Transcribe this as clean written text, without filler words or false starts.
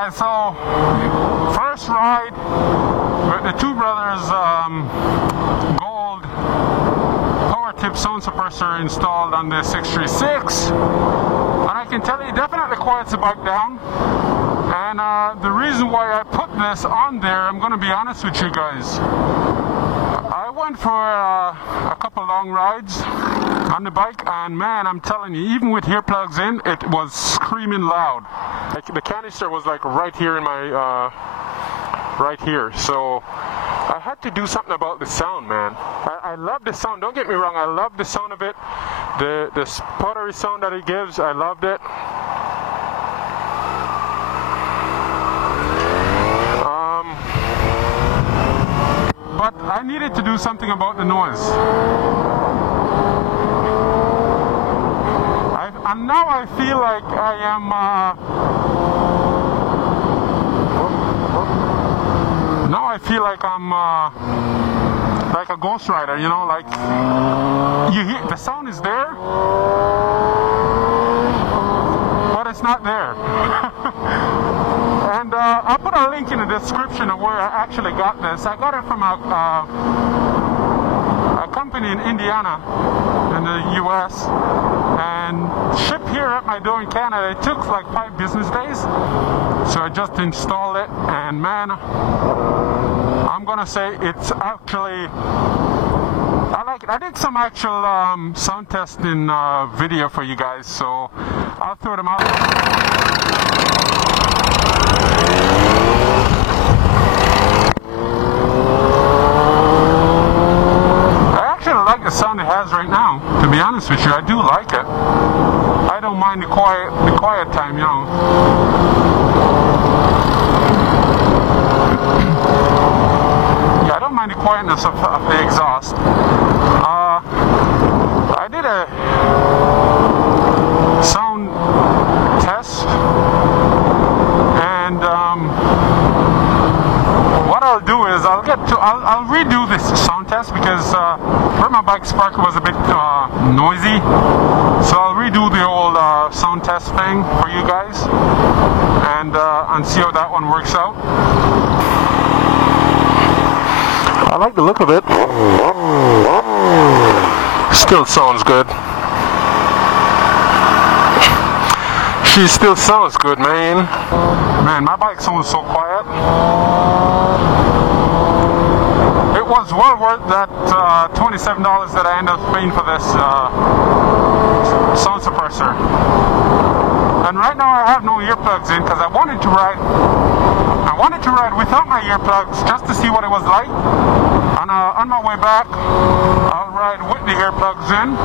guys, so first ride with the two brothers, Gold power tip sound suppressor installed on the 636, and I can tell you definitely quiets the bike down. And the reason why I put this on there, I'm going to be honest with you guys. I went for a couple long rides on the bike, and man, I'm telling you, even with earplugs in, it was screaming loud. Like, the canister was like right here in my, right here. So I had to do something about the sound, man. I love the sound. Don't get me wrong. I love the sound of it. The sputtery sound that it gives, I loved it. But I needed to do something about the noise. And now I feel like I am, now I feel like I'm like a Ghost Rider, you know, like you hear the sound is there, but it's not there. And I'll put a link in the description of where I actually got this. I got it from a company in Indiana, in the US, and shipped here at my door in Canada. It took like 5 business days, so I just installed it, and man, I'm gonna say it's actually, I like it. I did some actual sound testing video for you guys, so I'll throw them out. I like the sound it has right now, to be honest with you. I do like it. I don't mind the quiet time, you know. Yeah, I don't mind the quietness of the exhaust. I did a sound test, and what I'll do is I'll redo this sound test because where my bike sparker was a bit noisy, so I'll redo the old sound test thing for you guys, and see how that one works out. I like the look of it. Still sounds good. She still sounds good, man. Man, my bike sounds so quiet. It was well worth that $27 that I ended up paying for this sound suppressor. And right now I have no earplugs in because I wanted to ride without my earplugs just to see what it was like. And on my way back, I'll ride with the earplugs in.